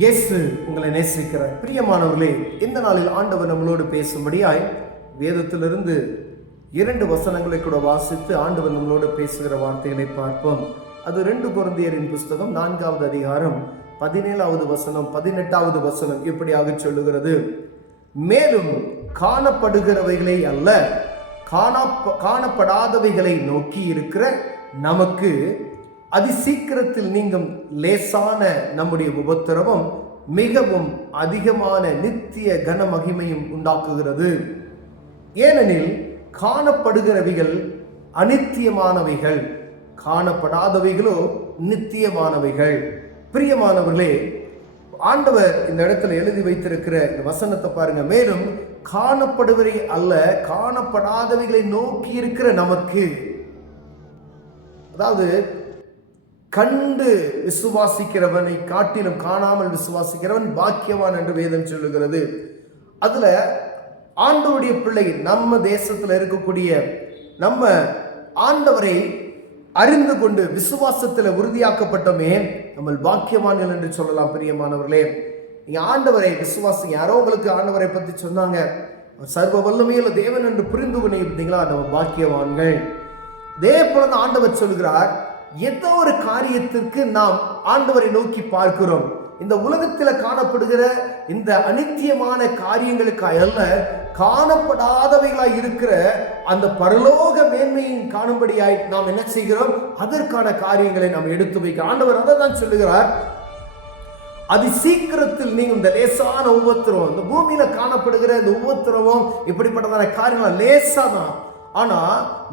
இயேசு உங்களை நேசிக்கிறார். பிரியமானவர்களே, இந்த நாளில் ஆண்டவர் நம்மளோடு பேசும்படியாய் வேதத்திலிருந்து 2 வசனங்களை கூட வாசித்து ஆண்டவர் நம்மளோடு பேசுகிற வார்த்தைகளை பார்ப்போம். அது 2 கொரிந்தியரின் புஸ்தகம் 4வது அதிகாரம் 17வது வசனம் 18வது வசனம் இப்படியாக சொல்லுகிறது. மேலும் காணப்படுகிறவைகளை அல்ல, காணப்படாதவைகளை நோக்கி இருக்கிற நமக்கு அதிசீக்கிரத்தில் நீங்கும் லேசான நம்முடைய உபத்திரவம் மிகவும் அதிகமான நித்திய கன மகிமையும் உண்டாக்குகிறது. ஏனெனில் காணப்படுகிறவைகள் அநித்தியமானவைகள், காணப்படாதவைகளோ நித்தியமானவைகள். பிரியமானவர்களே, ஆண்டவர் இந்த இடத்துல எழுதி வைத்திருக்கிற இந்த வசனத்தை பாருங்க. மேலும் காணப்படுவதை அல்ல, காணப்படாதவைகளை நோக்கி இருக்கிற நமக்கு, அதாவது கண்டு விசுவாசிக்கிறவனை காட்டிலும் காணாமல் விசுவாசிக்கிறவன் பாக்கியவான் என்று வேதம் சொல்லுகிறது. அதுல ஆண்டவருடைய பிள்ளை நம்ம தேசத்துல இருக்கக்கூடிய நம்ம ஆண்டவரை அறிந்து கொண்டு விசுவாசத்துல உறுதியாக்கப்பட்டோமே, நம்ம பாக்கியவான்கள் என்று சொல்லலாம். பிரியமானவர்களே, நீங்க ஆண்டவரை விசுவாசிங்க. யாரோ உங்களுக்கு ஆண்டவரை பத்தி சொன்னாங்க, சர்வ வல்லமையுள்ள தேவன் என்று புரிந்து கொண்டீங்களா, நம்ம பாக்கியவான்கள். அதே போல ஆண்டவர் சொல்கிறார், ஏதோ ஒரு காரியத்திற்கு நாம் ஆண்டவரை நோக்கி பார்க்கிறோம். இந்த உலகத்தில் காணப்படுகிற இந்த அநித்தியமான காரியங்களுக்கு அல்ல, காணப்படாதவைகளாய் இருக்கிற அந்த பரலோக மேன்மையின் காணும்படியாய் நாம் என்ன செய்கிறோம், அதற்கான காரியங்களை நாம் எடுத்து வைக்க ஆண்டவர் அதை தான் சொல்லுகிறார். அது சீக்கிரத்தில் நீங்க இந்த லேசான உபத்திரவம், இந்த பூமியில காணப்படுகிற இந்த உபத்திரவம் இப்படிப்பட்டதான காரியங்கள் லேசா தான், ஆனா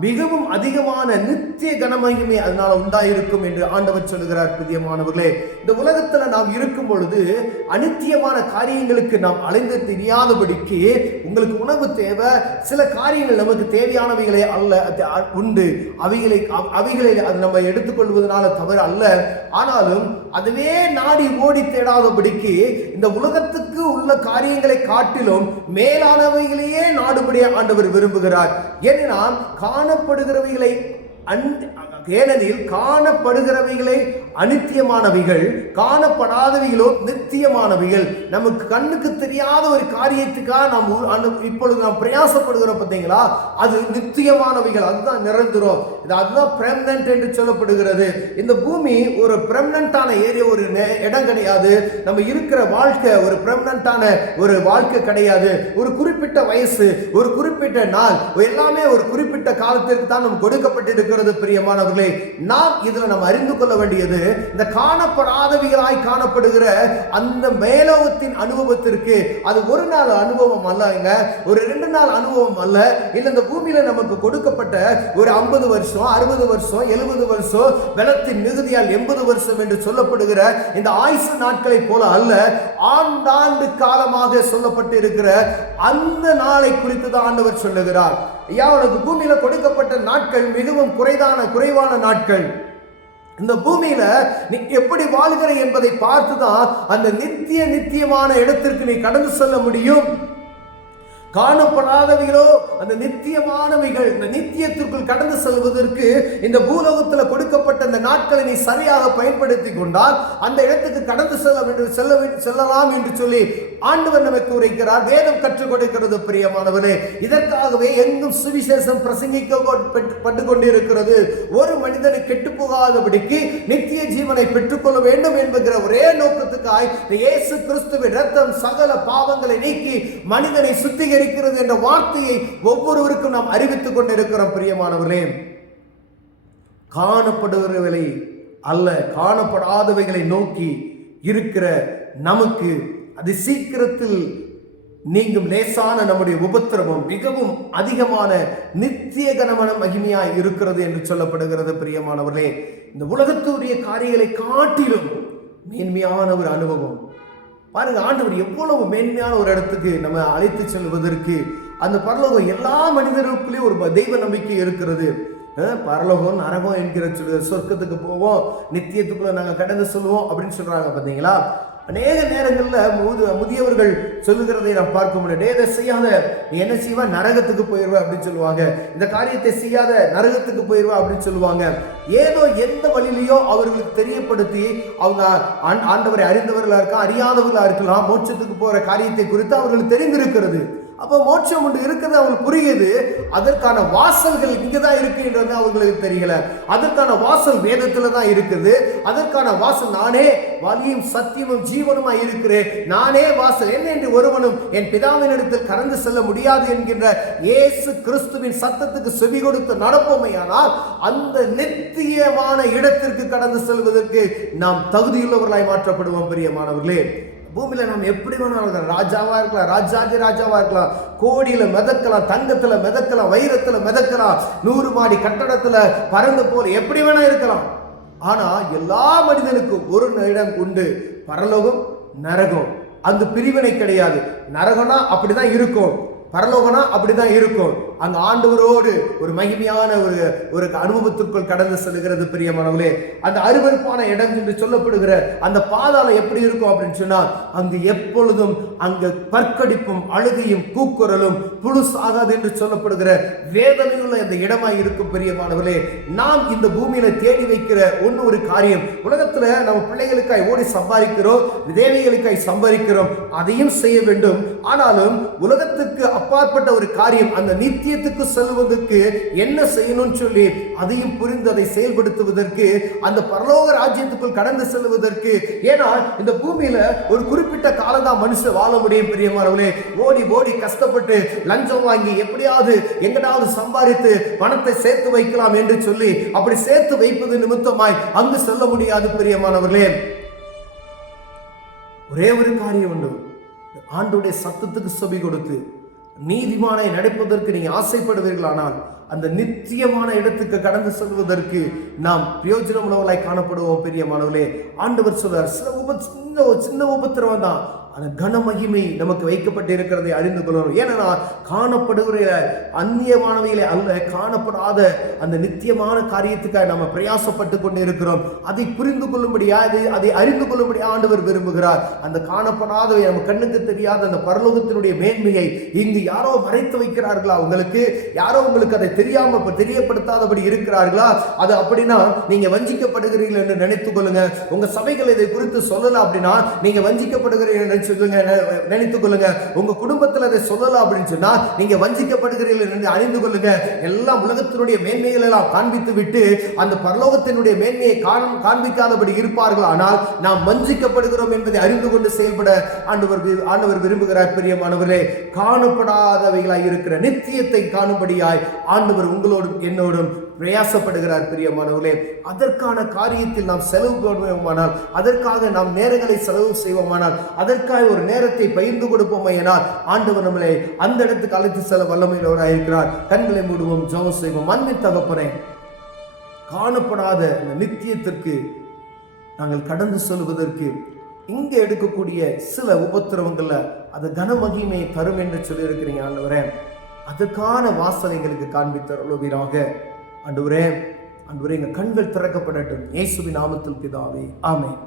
மிகவும் அதிகமான நித்திய கனமகிமை அதனால உண்டாயிருக்கும் என்று ஆண்டவர் சொல்லுகிறார். பிரியமானவர்களே, இந்த உலகத்துல நாம் இருக்கும் பொழுது அநித்தியமான காரியங்களுக்கு நாம் அலைந்து தெரியாதபடிக்கு உங்களுக்கு உணவு தேவை, சில காரியங்கள் நமக்கு தேவையானவைகளே அல்ல உண்டு, அவைகளை அது நம்ம எடுத்துக்கொள்வதனால தவறு அல்ல. ஆனாலும் அதுவே நாடி ஓடி தேடாதபடிக்கு இந்த உலகத்துக்கு உள்ள காரியங்களை காட்டிலும் மேலானவைகளையே நாடுபடியா ஆண்டவர் விரும்புகிறார். ஏனென்றால் காணப்படுகிறவைகளை ஏனெனில் காணப்படுகிறவைகளை அநித்தியமானவைகள், காணப்படாதவைகளோ நித்தியமானவைகள். நமக்கு கண்ணுக்கு தெரியாத ஒரு காரியத்துக்காக நாம் இப்பொழுது நாம் பிரயாசப்படுகிறோம் பார்த்தீங்களா, அது நித்தியமானவைகள், அதுதான் நிரந்தரம், அதுதான் பெர்மனன்ட் என்று சொல்லப்படுகிறது. இந்த பூமி ஒரு பெர்மனன்டான ஏரியா, ஒரு இடம் கிடையாது. நம்ம இருக்கிற வாழ்க்கை ஒரு பெர்மனன்டான ஒரு வாழ்க்கை கிடையாது. ஒரு குறிப்பிட்ட வயசு, ஒரு குறிப்பிட்ட நாள், எல்லாமே ஒரு குறிப்பிட்ட காலத்திற்கு தான் நம்ம கொடுக்கப்பட்டிருக்கிறது. பிரியமானவர்களே, நாம் இதுல நம்ம அறிந்து கொள்ள வேண்டியது, இந்த காணப்படாதவைகளாய் காணப்படுகிற அந்த மேலோகத்தின் அனுபவத்திற்கு அது ஒரு நாள் அனுபவம் அல்லங்க, ஒரு 2 நாள் அனுபவம் அல்ல. இல்ல இந்த பூமியில நமக்கு கொடுக்கப்பட்ட ஒரு 50 வருஷம், 60 வருஷம், 70 வருஷம், பலத்தின் மிகுதியால் 80 வருஷம் என்று சொல்லப்படுகிற இந்த ஆயுசு நாட்களை போல அல்ல, ஆண்டாண்டு காலமாக சொல்லப்பட்டு இருக்கிற அந்த நாளை குறித்து தான் ஆண்டவர் சொல்லுகிறார். ஐயா, உனக்கு பூமியில கொடுக்கப்பட்ட நாட்கள் மிகவும் குறைவான நாட்கள். இந்த பூமியில நீ எப்படி வாழ்கிற என்பதை பார்த்துதான் அந்த நித்தியமான இடத்திற்கு நீ கடந்து செல்ல முடியும். காணப்படாதவைகளோ அந்த நித்தியமானவைகள், இந்த நித்தியத்திற்குள் கடந்து செல்வதற்கு இந்த பூலோகத்தில் கொடுக்கப்பட்ட இந்த நாட்களை நீ சரியாக பயன்படுத்தி கொண்டால் அந்த இடத்துக்கு கடந்து செல்லலாம் என்று சொல்லி ஆண்டவர் நமக்கு உரைக்கிறார். வேதம் கற்றுக் கொடுக்கிறது. பிரியமானவரே, இதற்காகவே எங்கும் சுவிசேஷம் பிரசங்கிக்கப்பட்டு கொண்டிருக்கிறது. ஒரு மனிதனை கெட்டு போகாதபடிக்கு நித்திய ஜீவனை பெற்றுக்கொள்ள வேண்டும் என்கிற ஒரே நோக்கத்துக்காய் இயேசு கிறிஸ்துவின் இரத்தம் சகல பாவங்களை நீக்கி மனிதனை சுத்திகரிக்கிறது என்ற வார்த்தையை ஒவ்வொருவருக்கும் நாம் அறிவித்துக் கொண்டிருக்கிறோம். பிரியமானவர்களே, காணப்படுகிறவைகளை அல்ல, காணப்படாதவைகளை நோக்கி இருக்கிற நமக்கு அது சீக்கிரத்தில் நீங்கும் லேசான நம்முடைய உபத்திரவம் மிகவும் அதிகமான நித்திய கனமான மகிமையாய் இருக்கிறது என்று சொல்லப்படுகிறது. பிரியமானவர்களே, இந்த உலகத்துடைய காரியங்களை காட்டிலும் மேன்மையான ஒரு அனுபவம் பாருங்க. ஆண்டவர் எவ்வளவு மேன்மையான ஒரு இடத்துக்கு நம்ம அழைத்து செல்வதற்கு அந்த பரலோகம் எல்லா மனிதர்களுக்குள்ளேயும் ஒரு தெய்வ நம்பிக்கை இருக்கிறது. பரலோகம் நரகம் என்கிற சொர்க்கத்துக்கு போவோம், நித்தியத்துக்குள்ள நாங்கள் கடந்து சொல்லுவோம் அப்படின்னு சொல்றாங்க பார்த்தீங்களா. அநேக நேரங்களில் முதியவர்கள் சொல்லுகிறதை நாம் பார்க்க முடியும். இதை செய்யாத, நீ என்ன செய்வா, நரகத்துக்கு போயிடுவ அப்படின்னு சொல்லுவாங்க. இந்த காரியத்தை செய்யாத, நரகத்துக்கு போயிடுவா அப்படின்னு சொல்லுவாங்க. ஏதோ எந்த வழியிலையோ அவர்களுக்கு தெரியப்படுத்தி அவங்க ஆண்டவரை அறிந்தவர்களா இருக்கலாம், அறியாதவர்களா இருக்கலாம், மோட்சத்துக்கு போற காரியத்தை குறித்து அவர்களுக்கு தெரிந்திருக்கிறது. அப்போ மோட்சம் ஒன்று இருக்கிறது அவங்களுக்கு புரியுது. அதற்கான வாசல்கள் இங்கதான் இருக்குன்றது அவங்களுக்கு தெரியல. அதற்கான வாசல் வேதத்துல தான் இருக்குது. அதற்கான வாசல் நானே வழியும் சத்தியமும் ஜீவனுமா இருக்கிறேன், நானே வாசல், என்ன என்று ஒருவனும் என் பிதாவின் இடத்தில் கடந்து செல்ல முடியாது என்கின்ற இயேசு கிறிஸ்துவின் சத்தத்துக்கு செவி கொடுத்து நடப்போமையானால் அந்த நித்தியமான இடத்திற்கு கடந்து செல்வதற்கு நாம் தகுதியுள்ளவர்களாய் மாற்றப்படுவோம். பிரியமானவர்களே, பூமியில நாம் எப்படி வேணாலும் ராஜாவா இருக்கலாம், ராஜாவா இருக்கலாம், கோடியில மிதக்கலாம், தங்கத்துல மிதக்கலாம், வைரத்துல மிதக்கலாம், 100 மாடி கட்டடத்துல பறந்து போல எப்படி வேணா இருக்கலாம். ஆனா எல்லா மனிதனுக்கும் ஒரு இடம் உண்டு, பரலோகம், நரகம். அங்கு பிரிவினை கிடையாது. நரகம்னா அப்படிதான் இருக்கும், பரலோகனா அப்படிதான் இருக்கும். அங்க ஆண்டவரோடு ஒரு மகிமையான ஒரு அனுபவத்திற்குள் கடந்து செல்கிறது. பிரியமானவர்களே, அந்த அருவருப்பான இடம் என்று சொல்லப்படுகிற அந்த பாதாளம் எப்படி இருக்கும் அப்படின்னு சொன்னா, அங்கு எப்பொழுதும் அங்கு பற்கடிப்பும் அழுகையும் கூக்குரலும் புழுசாகாது என்று சொல்லப்படுகிற வேதனையுள்ள இந்த இடமாய் இருக்கும். பிரியமானவர்களே, நாம் இந்த பூமியில தேடி வைக்கிற ஒரு காரியம், உலகத்துல நம்ம பிள்ளைகளுக்காய் ஓடி சம்பாதிக்கிறோம், தேவைகளுக்காய் சம்பாதிக்கிறோம், அதையும் செய்ய வேண்டும். ஆனாலும் உலகத்துக்கு அப்பாற்பட்ட ஒரு காரியம், அந்த நித்தியத்துக்கு செல்வதற்கு என்ன செய்யணும்னு சொல்லி அதையும் புரிந்து அதை செயல்படுத்துவதற்கு, அந்த பரலோக ராஜ்யத்துக்குள் கடந்து செல்வதற்கு. ஏன்னா இந்த பூமியில ஒரு குறிப்பிட்ட காலம் தான் மனுஷன் வாழ முடியும். பிரியமானவர்களே, ஓடி ஓடி கஷ்டப்பட்டு லஞ்சம் வாங்கி எப்படியாவது எங்கடாவது சம்பாதித்து பணத்தை சேர்த்து வைக்கலாம் என்று சொல்லி அப்படி சேர்த்து வைப்பது நிமித்தமாய் அங்கு செல்ல முடியாது. பிரியமானவர்களே, ஒரே ஒரு காரியம் உண்டு, ஆண்டுடைய சத்தத்துக்கு செவி கொடுத்து நீதிமானை நடப்பதற்கு நீங்க ஆசைப்படுவீர்களானால் அந்த நித்தியமான இடத்துக்கு கடந்து செல்வதற்கு நாம் பிரயோஜனம் உள்ளவர்களாய் காணப்படுவோம். பிரியமானவர்களே, ஆண்டவர் சொல்றார், சின்ன உபத்திரவம் தான், அந்த கன மகிமை நமக்கு வைக்கப்பட்டு இருக்கிறதை அறிந்து கொள்ளணும். ஏன்னா காணப்படுகிற அந்நியமானவைகளை அல்ல, காணப்படாத அந்த நித்தியமான காரியத்துக்காக நம்ம பிரயாசப்பட்டு கொண்டு இருக்கிறோம். அதை புரிந்து கொள்ளும்படியா, அதை அறிந்து கொள்ளும்படியா ஆண்டவர் விரும்புகிறார். அந்த காணப்படாதவை, நம்ம கண்ணுக்கு தெரியாத அந்த பரலோகத்தினுடைய மேன்மையை இங்கு யாரோ மறைத்து வைக்கிறார்களா? உங்களுக்கு யாரோ உங்களுக்கு அதை தெரியாம தெரியப்படுத்தாதபடி இருக்கிறார்களா? அது அப்படின்னா நீங்க வஞ்சிக்கப்படுகிறீர்கள் என்று நினைத்துக் கொள்ளுங்க. உங்க சபைகள் இதை குறித்து சொல்லலாம் அப்படின்னா நீங்க வஞ்சிக்கப்படுகிறீர்கள் நினைத்துக் கொள்ளுங்க. உங்க குடும்பத்தில் அதை சொல்லலாம் அப்படின்னு சொன்னா நீங்க வஞ்சிக்கப்படுகிறீர்கள் என்று அறிந்து கொள்ளுங்க. எல்லாம் உலகத்தினுடைய மேன்மைகள் எல்லாம் காண்பித்து விட்டு அந்த பரலோகத்தினுடைய மேன்மையை காண்பிக்காதபடி இருப்பார்கள். ஆனால் நாம் வஞ்சிக்கப்படுகிறோம் என்பதை அறிந்து கொண்டு செயல்பட ஆண்டவர் விரும்புகிறார். பிரியமானவர்களே, காணப்படாதவைகளாய் இருக்கிற நித்தியத்தை காணும்படியாய் ஆண்டவர் உங்களோடும் என்னோடும் பிரயாசப்படுகிறார். பிரியமானவர்களே, அதற்கான காரியத்தில் நாம் செலவு பண்ணுவோமானால், அதற்காக நாம் நேரங்களை செலவு செய்வோமானால், அதற்காக ஒரு நேரத்தை பகிர்ந்து கொடுப்போமையானால் ஆண்டவர் நம்மளை அந்த இடத்துக்கு அழைத்து செல்ல வல்லமையுள்ளவராக இருக்கிறார். கண்களை மூடுவோம், ஜெபம் செய்வோம். அன்பின் தகப்பனே, காணப்படாத நித்தியத்திற்கு நாங்கள் கடந்து செல்வதற்கு இங்கே எடுக்கக்கூடிய சில உபத்திரவங்கள்ல அது கன மகிமையை தரும் என்று சொல்லி இருக்கிறீங்க ஆண்டவரே. அதுக்கான வாசல் எங்களுக்கு காண்பித்தருளுவீராக. ஆண்டவரே, எங்க கண்கள் திறக்கப்படட்டும். இயேசுவின் நாமத்தில் பிதாவே, ஆமென்.